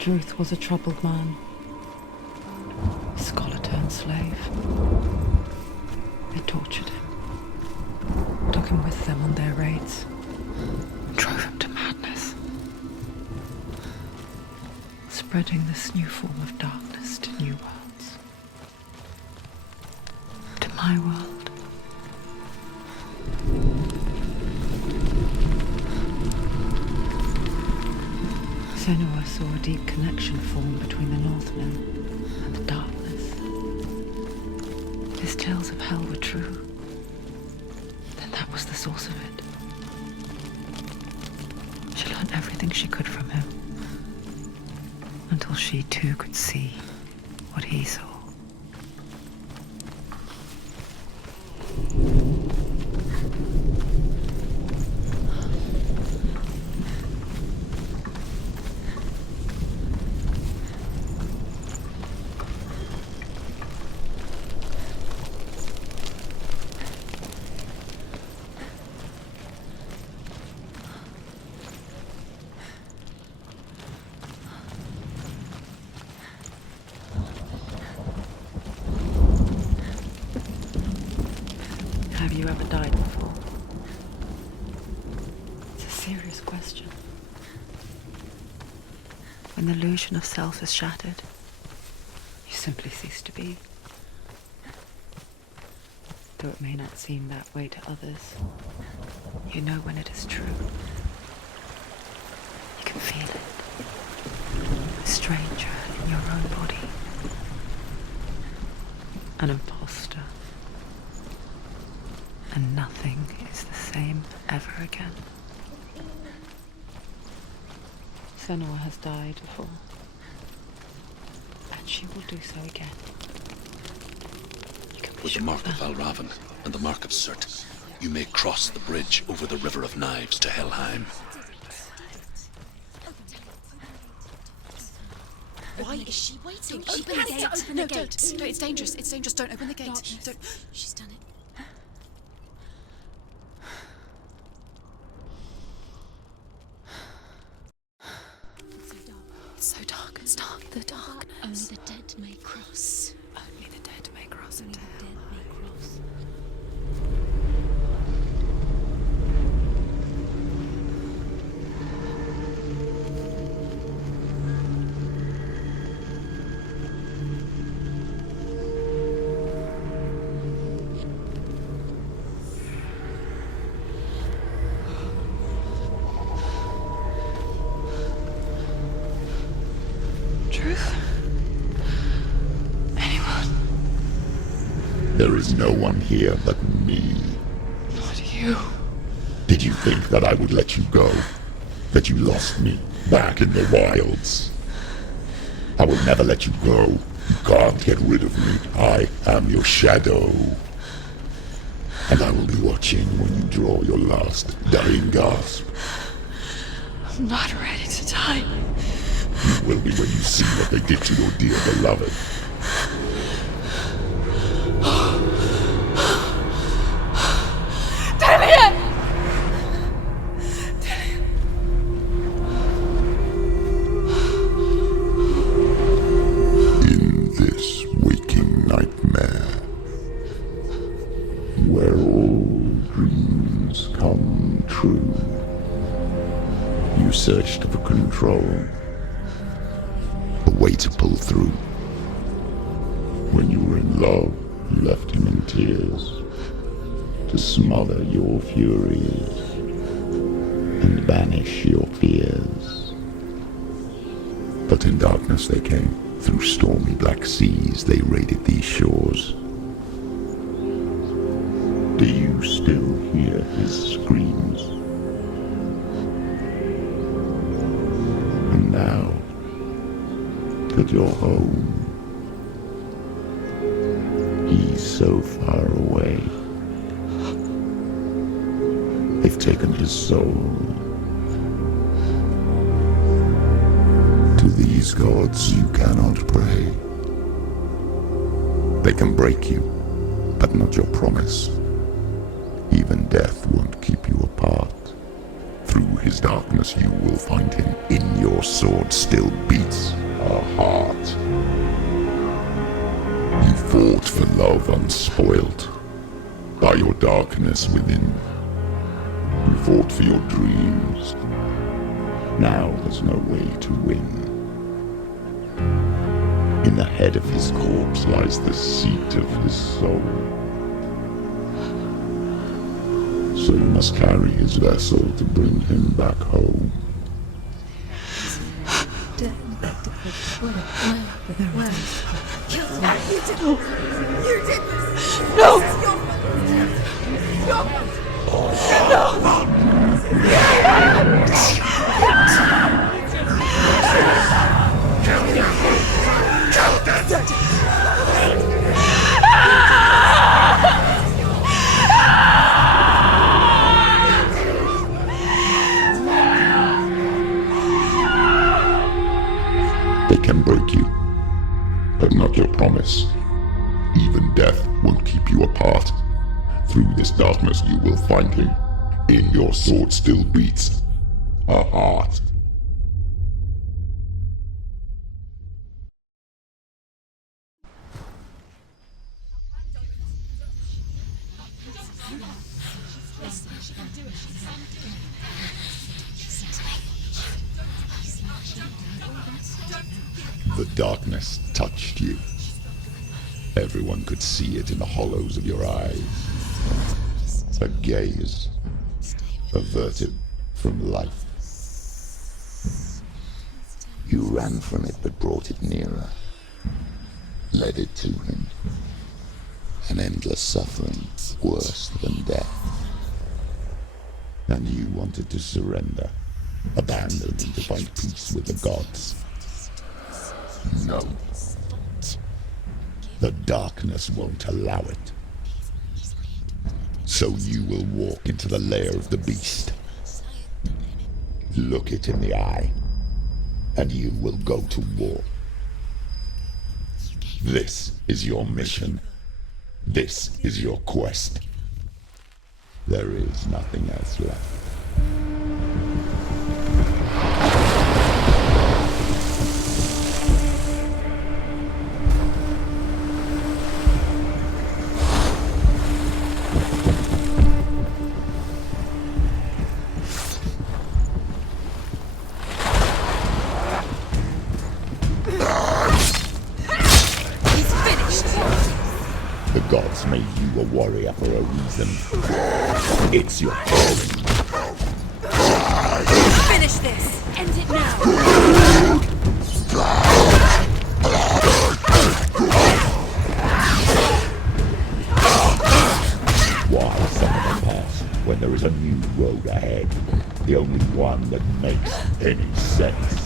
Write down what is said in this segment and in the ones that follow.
Druth was a troubled man. Scholar turned slave. They tortured him, took him with them on their raids, drove him to madness, spreading this new form of darkness to new worlds. To my world. Senua saw a deep connection form between the Northmen and the darkness. His tales of hell were true. Then that was the source of it. She learned everything she could from him, until she too could see what he saw. Have you ever died before? It's a serious question. When the illusion of self is shattered, you simply cease to be. Though it may not seem that way to others, you know when it is true. You can feel it. A stranger in your own body. An imposter. And nothing is the same ever again. Senua has died before, and she will do so again. You can be With sure the mark of of that. Valravan and the mark of Surt, you may cross the bridge over the River of Knives to Helheim. Why is she waiting? Don't Open the open gate. the No, gate. don't. No, it's dangerous. It's dangerous. Don't open the gate. Darkness. Don't. She's done it. It's so dark. It's dark. The darkness. Only the dead may cross. Only the dead may cross Only into the hell. dead may cross. Truth? Anyone? There is no one here but me. Not you. Did you think that I would let you go? That you lost me back in the wilds? I will never let you go. You can't get rid of me. I am your shadow. And I will be watching when you draw your last dying gasp. I'm not ready to die. You will be when you see what they did to your dear beloved. In this waking nightmare, where all dreams come true, you searched for control, a way to pull through. When you were in love, you left him in tears, to smother your furies and banish your fears. But in darkness they came, through stormy black seas they raided these shores. Do you still hear his screams? And now that you're home, he's so far away. They've taken his soul. To these gods you cannot pray. They can break you, but not your promise. Even death won't keep you apart. Through his darkness, you will find him. In your sword still beats a heart. You fought for love unspoilt by your darkness within. You fought for your dreams. Now there's no way to win. In the head of his corpse lies the seat of his soul. So you must carry his vessel to bring him back home. They can break you, but not your promise. Even death won't keep you apart. Through this darkness you will find him. In your sword still beats a heart. The darkness touched you. Everyone could see it in the hollows of your eyes. A gaze averted from life. You ran from it but brought it nearer. Led it to him. An endless suffering worse than death. And you wanted to surrender. Abandon and to find peace with the gods. No. The darkness won't allow it. So you will walk into the lair of the beast. Look it in the eye, and you will go to war. This is your mission. This is your quest. There is nothing else left. The gods made you a warrior for a reason. It's your calling. Finish this! End it now! Why summon the past when there is a new road ahead? The only one that makes any sense.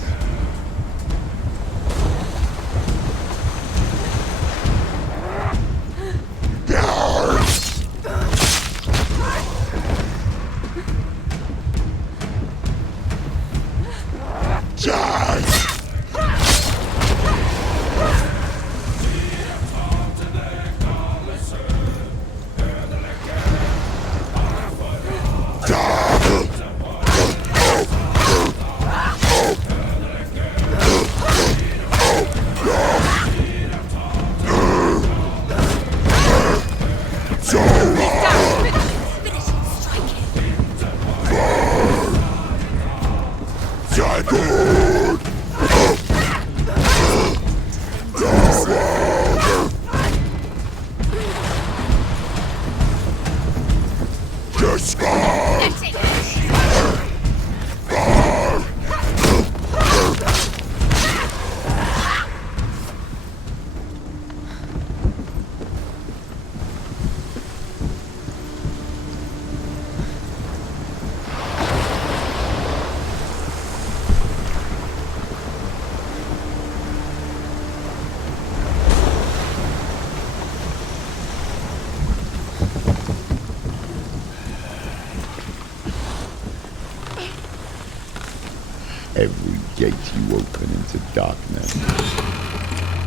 Every gate you open into darkness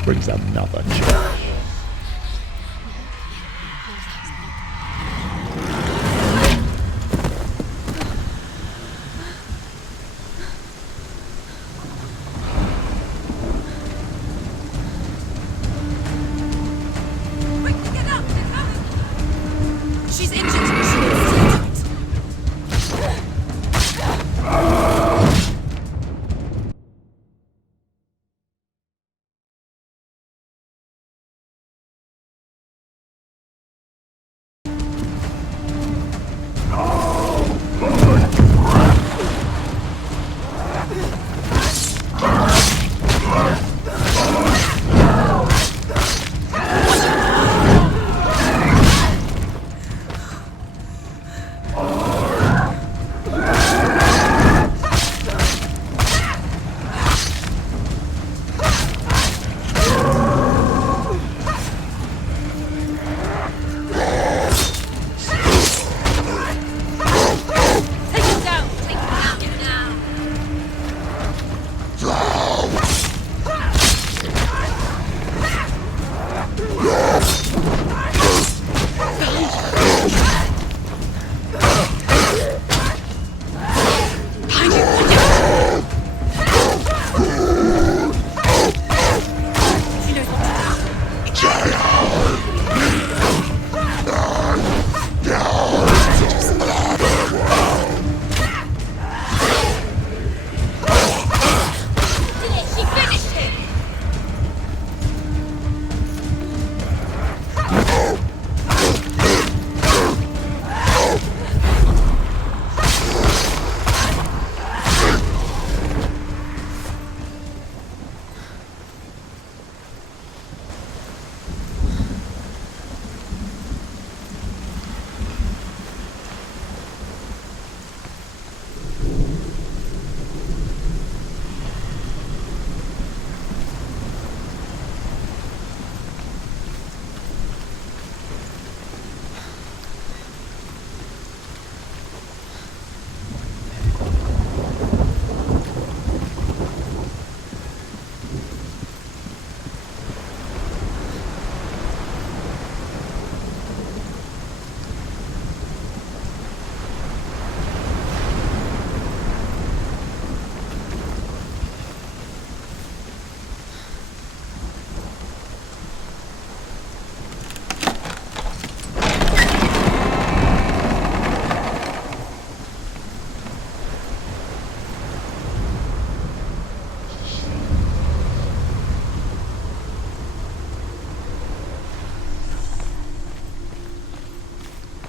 brings another challenge.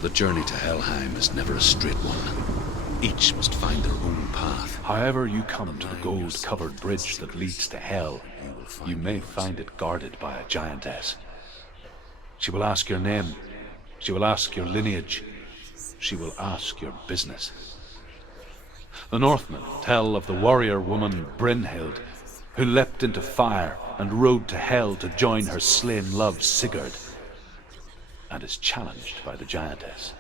The journey to Helheim is never a straight one. Each must find their own path. However you come to the gold-covered bridge that leads to Hell, you may find it guarded by a giantess. She will ask your name. She will ask your lineage. She will ask your business. The Northmen tell of the warrior woman Brynhild, who leapt into fire and rode to Hell to join her slain love Sigurd, and is challenged by the giantess.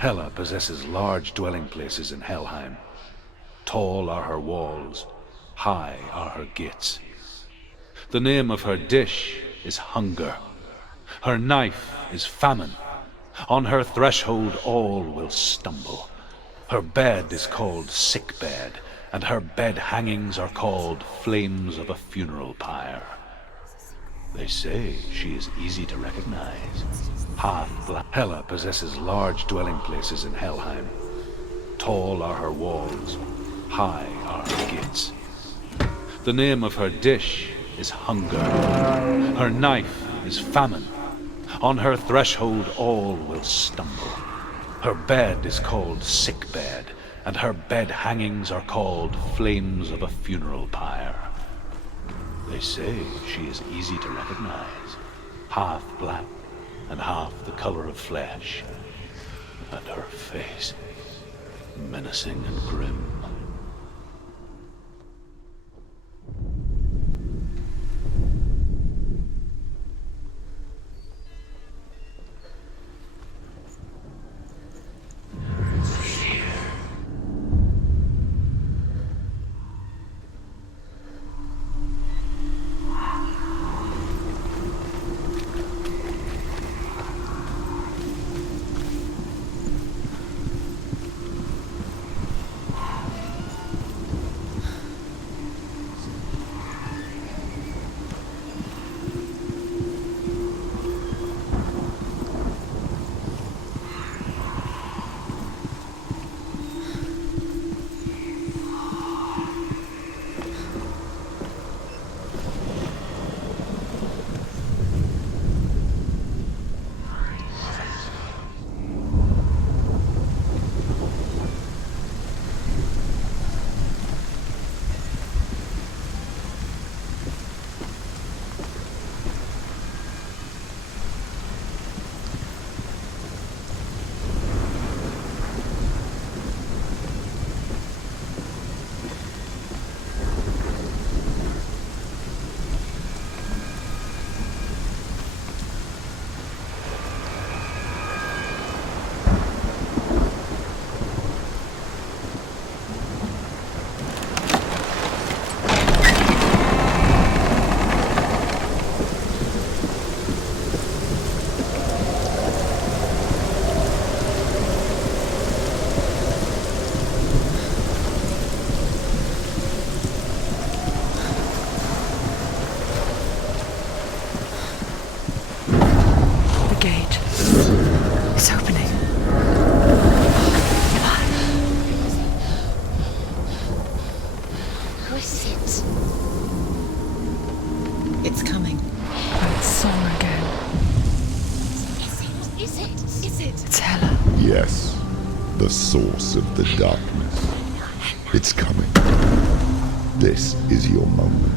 Hela possesses large dwelling places in Helheim. Tall are her walls, high are her gates. The name of her dish is hunger. Her knife is famine. On her threshold all will stumble. Her bed is called sick bed, and her bed hangings are called flames of a funeral pyre. They say she is easy to recognize. Half-black. Hela possesses large dwelling places in Helheim. Tall are her walls, high are her gates. The name of her dish is hunger. Her knife is famine. On her threshold all will stumble. Her bed is called sick bed, and her bed hangings are called flames of a funeral pyre. They say she is easy to recognize, half black and half the color of flesh, and her face menacing and grim. Yes, the source of the darkness. It's coming. This is your moment.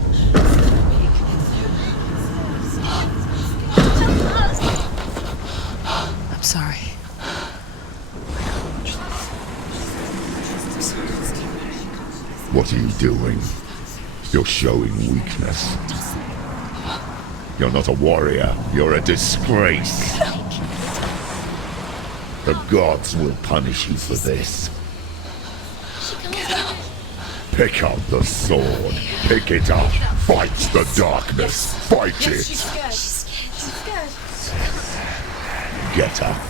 I'm sorry. What are you doing? You're showing weakness. You're not a warrior. You're a disgrace. The gods will punish you for this. Pick up the sword. Pick it up. Fight the darkness. Fight it. She's scared. She's scared. Get up.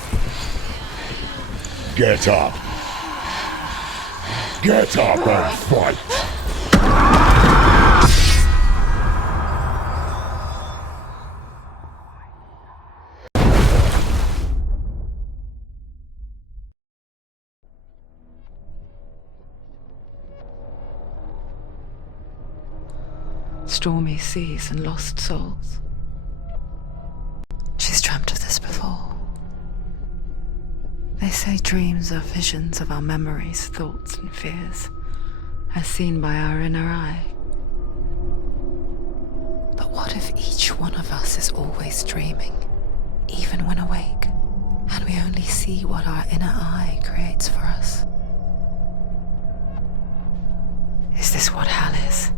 Get up. Get up and fight. Stormy seas and lost souls. She's dreamt of this before. They say dreams are visions of our memories, thoughts, and fears, as seen by our inner eye. But what if each one of us is always dreaming, even when awake, and we only see what our inner eye creates for us? Is this what hell is?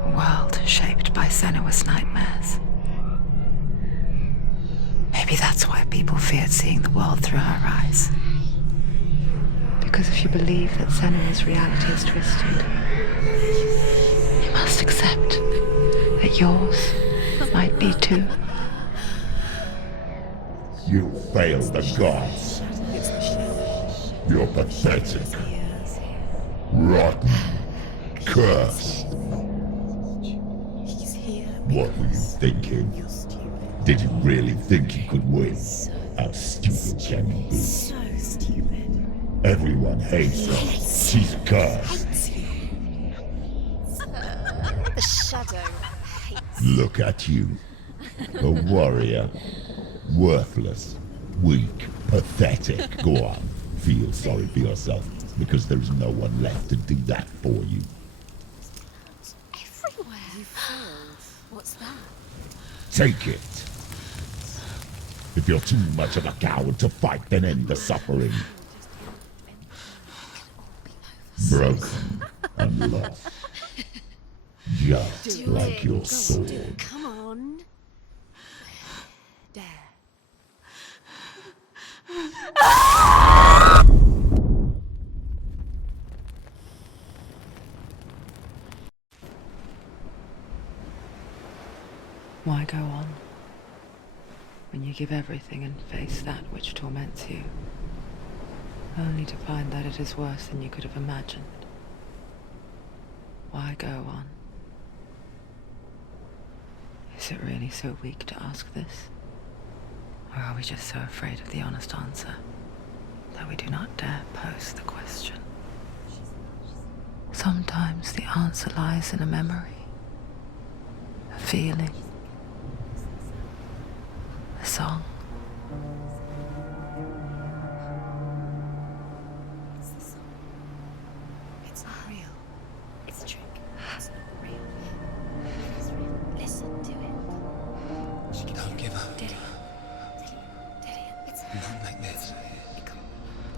A world shaped by Senua's nightmares. Maybe that's why people feared seeing the world through her eyes. Because if you believe that Senua's reality is twisted, you must accept that yours might be too. You failed the gods. You're pathetic. Rotten. Cursed. What were you thinking? Did you really think you could win? How stupid can you be? So stupid. Everyone hates her. She's cursed. The shadow hates. Look at you. A warrior. Worthless. Weak. Pathetic. Go on. Feel sorry for yourself, because there is no one left to do that for you. Everywhere. You failed. What's that? Take it. If you're too much of a coward to fight, then end the suffering. Broken and lost. Just like your sword. Come on. Dare. Why go on when you give everything and face that which torments you, only to find that it is worse than you could have imagined? Why go on? Is it really so weak to ask this? Or are we just so afraid of the honest answer that we do not dare pose the question? Sometimes the answer lies in a memory, a feeling, a song. It's the song. It's not real. It's a trick. It's not real. It is real. Listen to it. Don't give up. Did it? It's Not like this.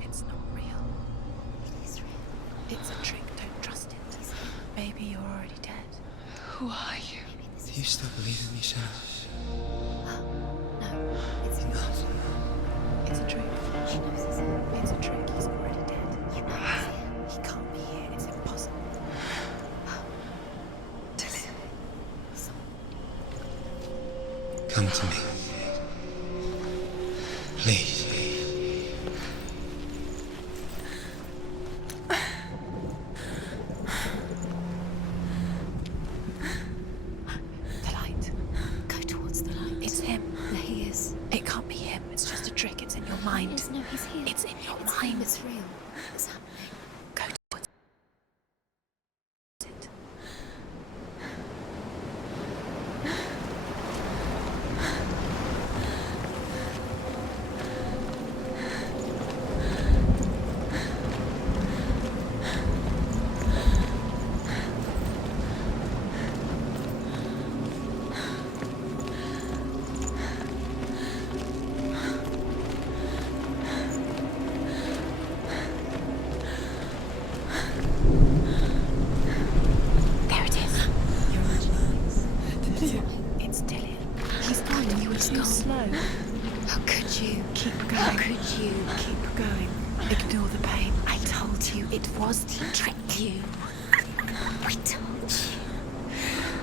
It's not real. It is real. It's a trick. Don't trust it. Maybe you're already dead. Who are you? Do you still believe in me, Sarah? No, it's a It's a trick. She knows it's a trick. He's already dead. You know he's here. He can't be here. It's impossible. Come to me. Please. The light. Go towards the light. It's him. There he is. It can't be him. It's just a trick. It's in your mind. No, he's here. It's in your It's mind. him, it's real. It's happening. Go towards it. going? Ignore the pain. I told you it was to trick you. I told you.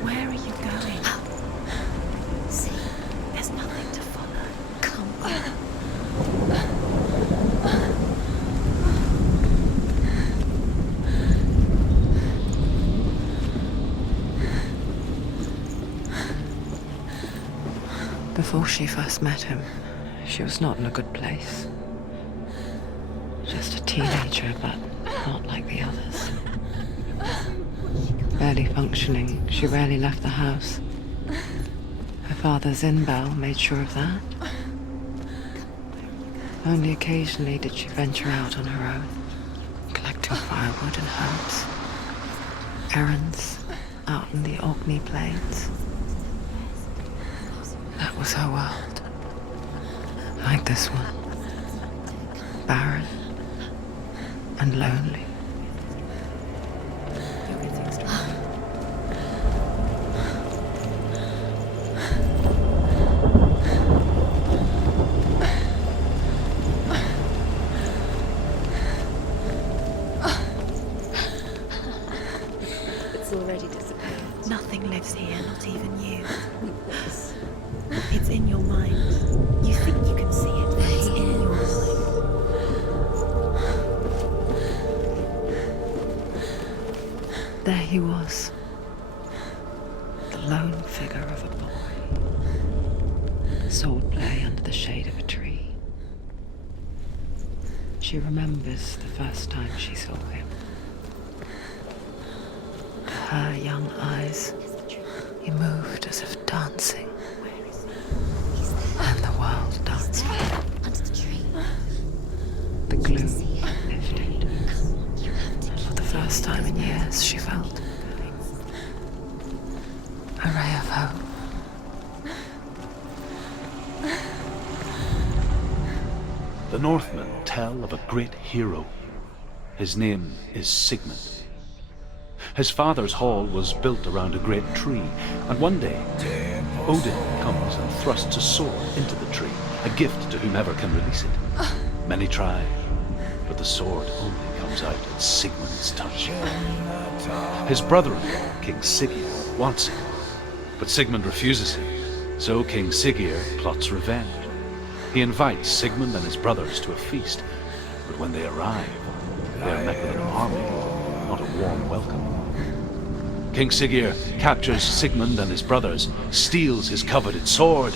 Where are you going? See, There's nothing to follow. come on. Before she first met him, she was not in a good place. Just a teenager, but not like the others. Barely functioning, she rarely left the house. Her father's in-bell made sure of that. Only occasionally did she venture out on her own, collecting firewood and herbs. Errands out in the Orkney Plains. That was her world. Like this one. Barren and lonely. It's already disappeared. Nothing lives here, not even you. It's in your mind. You think you can see it, but it's in your mind. There he was. The lone figure of a boy. Swordplay under the shade of a tree. She remembers the first time she saw him. To her young eyes, he moved as if dancing. And the world danced with him. Under the tree. The glue lifted. You have to For the first time in years, she felt a ray of hope. The Northmen tell of a great hero. His name is Sigmund. His father's hall was built around a great tree, and one day Odin comes and thrusts a sword into the tree, a gift to whomever can release it. Many try, but the sword only comes out at Sigmund's touch. His brother-in-law, King Siggeir, wants it, but Sigmund refuses him, so King Siggeir plots revenge. He invites Sigmund and his brothers to a feast, but when they arrive, they are met with an army, not a warm welcome. King Siggeir captures Sigmund and his brothers, steals his coveted sword,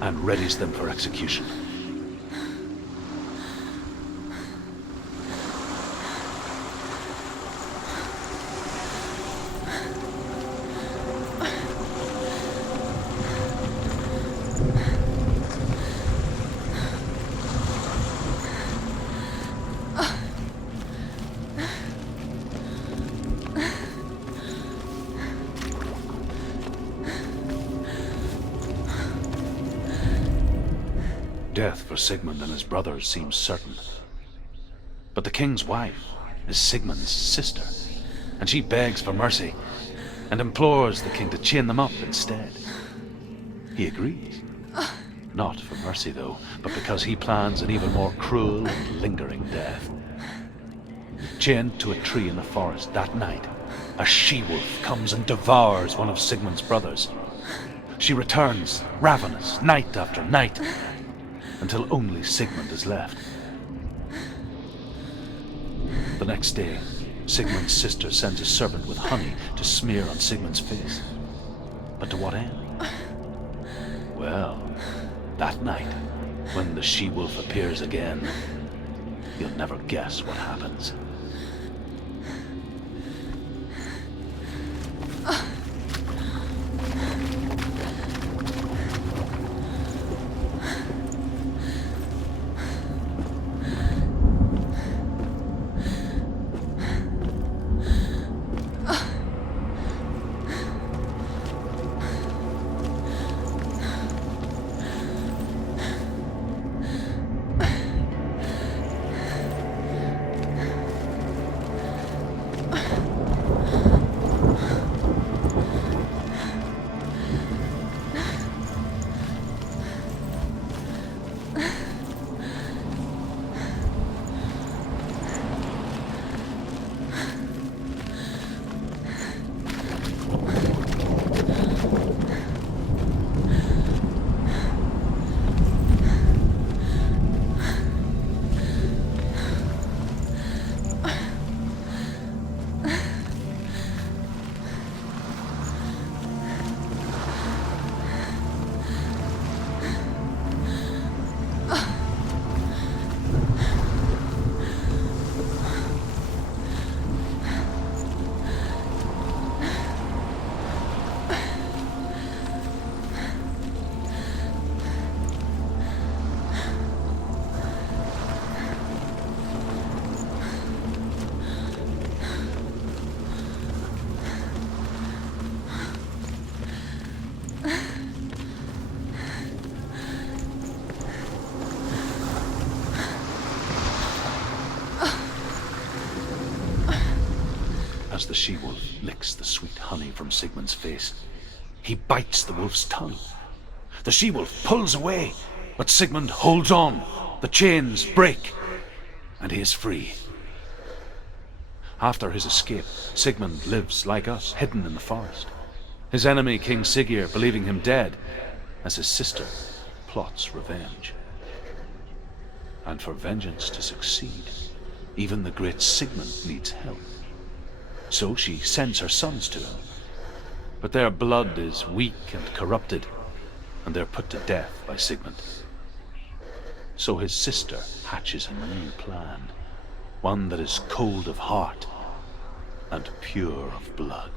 and readies them for execution. Death for Sigmund and his brothers seems certain. But the king's wife is Sigmund's sister, and she begs for mercy and implores the king to chain them up instead. He agrees. Not for mercy, though, but because he plans an even more cruel and lingering death. Chained to a tree in the forest that night, a she-wolf comes and devours one of Sigmund's brothers. She returns, ravenous, night after night, until only Sigmund is left. The next day, Sigmund's sister sends a servant with honey to smear on Sigmund's face. But to what end? Well, that night, when the she-wolf appears again, you'll never guess what happens. as the she-wolf licks the sweet honey from Sigmund's face. He bites the wolf's tongue. The she-wolf pulls away, but Sigmund holds on. The chains break, and he is free. After his escape, Sigmund lives like us, hidden in the forest. His enemy, King Siggeir, believing him dead, as his sister plots revenge. And for vengeance to succeed, even the great Sigmund needs help. So she sends her sons to him. But their blood is weak and corrupted, and they're put to death by Sigmund. So his sister hatches a new plan, one that is cold of heart and pure of blood.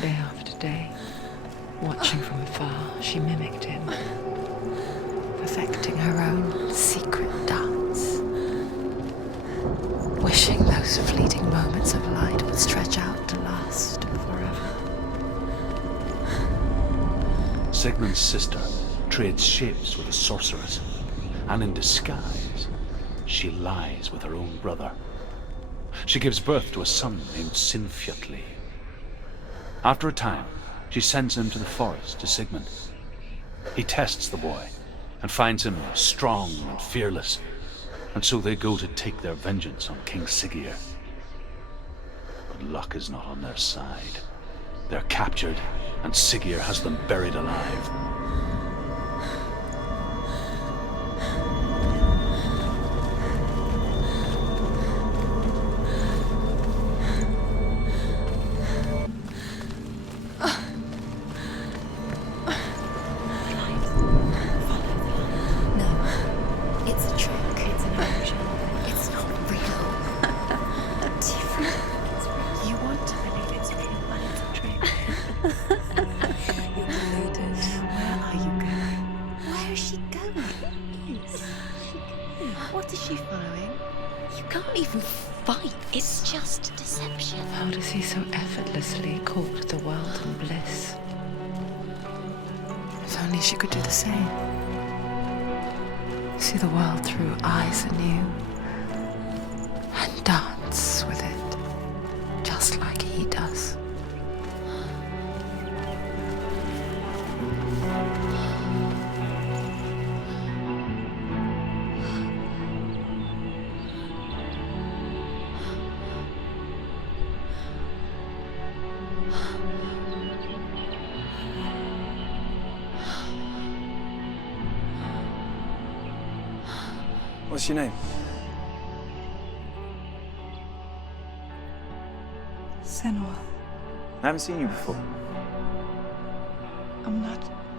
Day after day, watching from afar, she mimicked him, perfecting her own secret dance, wishing those fleeting moments of light would stretch out to last forever. Sigmund's sister trades shapes with a sorceress, and in disguise, she lies with her own brother. She gives birth to a son named Sinfjotli. After a time, she sends him to the forest to Sigmund. He tests the boy and finds him strong and fearless, and so they go to take their vengeance on King Siggeir. But luck is not on their side. They're captured, and Siggeir has them buried alive. What is she following? You can't even fight. It's just deception. How does he so effortlessly court the world in bliss? If only she could do the same. See the world through eyes anew and dance with it, just like he does. What's your name? Senua. I haven't seen you before.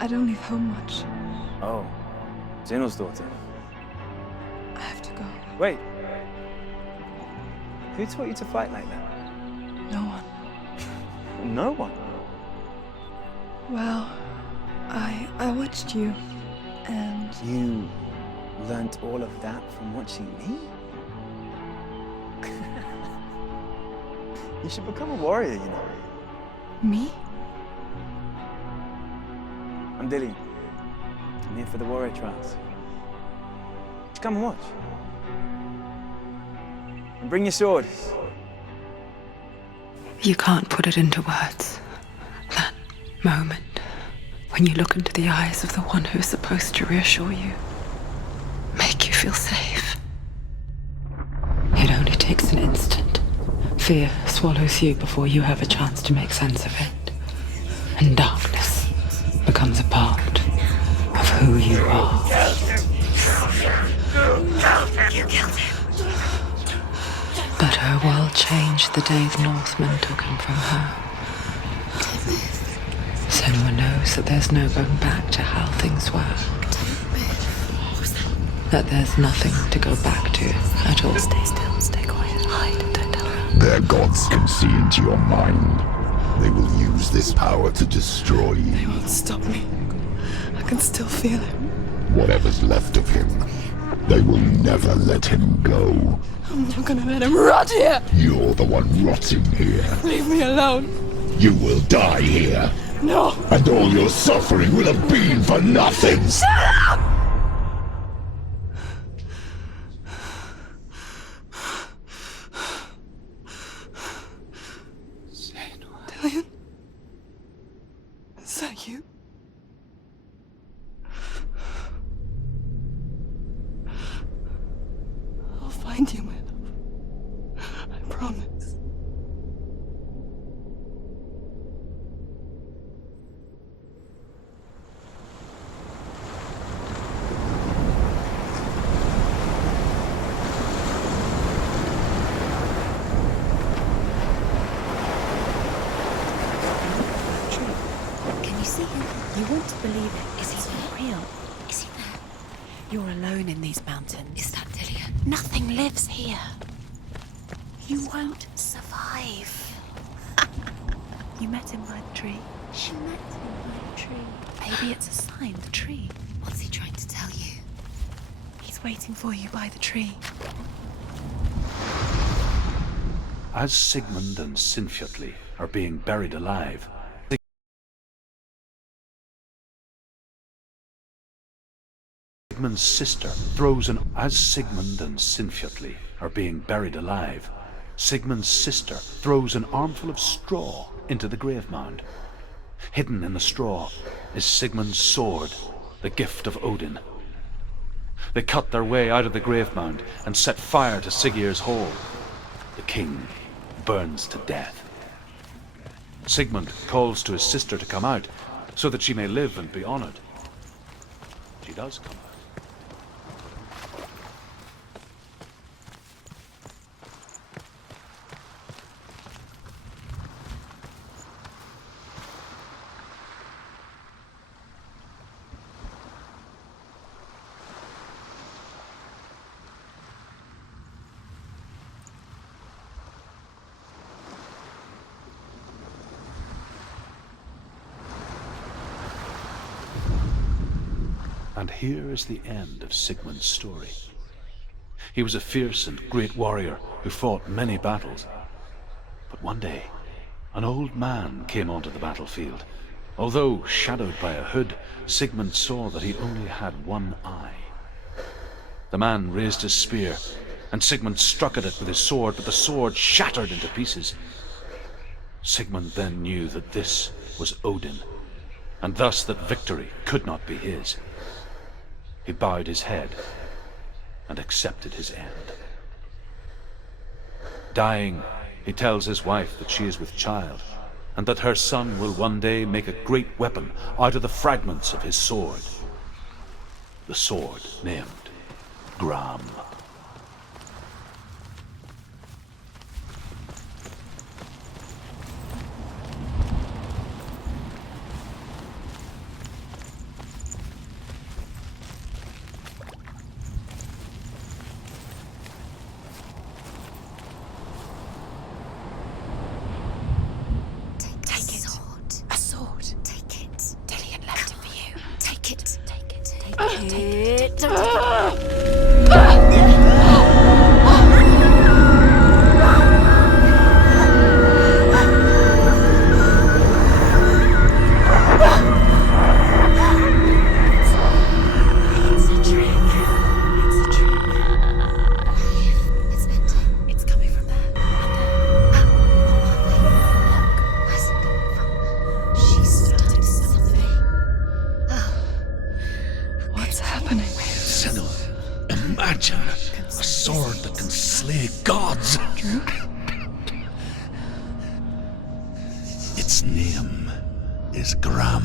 I don't leave home much. Oh, Zeno's daughter. I have to go. Wait. Who taught you to fight like that? No one. No one. Well, I watched you, and You learnt all of that from watching me? You should become a warrior, you know. me? I'm Dilly. I'm here for the warrior trials. Just come and watch. And bring your sword. You can't put it into words. That moment when you look into the eyes of the one who is supposed to reassure you, make you feel safe. It only takes an instant. Fear swallows you before you have a chance to make sense of it. And darkness becomes a part of who you are. You killed him. change the day the Northmen took him from her. Senua knows that there's no going back to how things were. That there's nothing to go back to at all. Stay still, stay quiet, hide, don't tell her. Their gods can see into your mind. They will use this power to destroy you. They won't stop me. I can still feel him. Whatever's left of him, they will never let him go. I'm not gonna let him rot here. You're the one rotting here. Leave me alone. You will die here. No. And all your suffering will have been for nothing. Shut up! Dillion? Is that you? I'll find you, my love. I promise. Can you see him? You want to believe it. Is he not real? Is he there? You're alone in these mountains. Is that Dillion? Nothing lives here. You won't survive. You met him by the tree. She met him by the tree. Maybe it's a sign, the tree. What's he trying to tell you? He's waiting for you by the tree. As Sigmund and Sinfjotli are being buried alive, Sigmund's sister throws an armful of straw into the grave mound. Hidden in the straw is Sigmund's sword, the gift of Odin. They cut their way out of the grave mound and set fire to Siggeir's hall. The king burns to death. Sigmund calls to his sister to come out so that she may live and be honored. She does come out. And here is the end of Sigmund's story. He was a fierce and great warrior who fought many battles. But one day, an old man came onto the battlefield. Although shadowed by a hood, Sigmund saw that he only had one eye. The man raised his spear, and Sigmund struck at it with his sword, but the sword shattered into pieces. Sigmund then knew that this was Odin, and thus that victory could not be his. He bowed his head and accepted his end. Dying, he tells his wife that she is with child, and that her son will one day make a great weapon out of the fragments of his sword. The sword named Gram. Its name is Gram.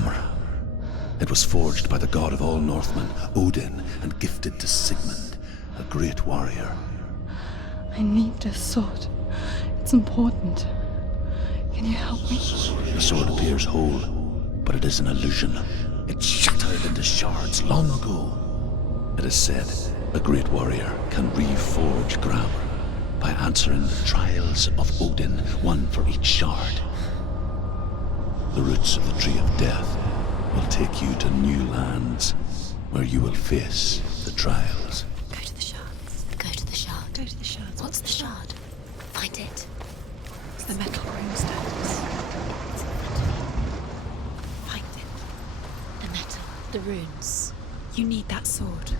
It was forged by the god of all Northmen, Odin, and gifted to Sigmund, a great warrior. I need this sword. It's important. Can you help me? The sword appears whole, but it is an illusion. It shattered into shards long ago. It is said a great warrior can reforge Grammar by answering the trials of Odin, one for each shard. The roots of the Tree of Death will take you to new lands where you will face the trials. Go to the shards. Go to the shard. Go to the shards. What's the shard? Find it. It's the metal runestones. Find it. The metal. The runes. You need that sword.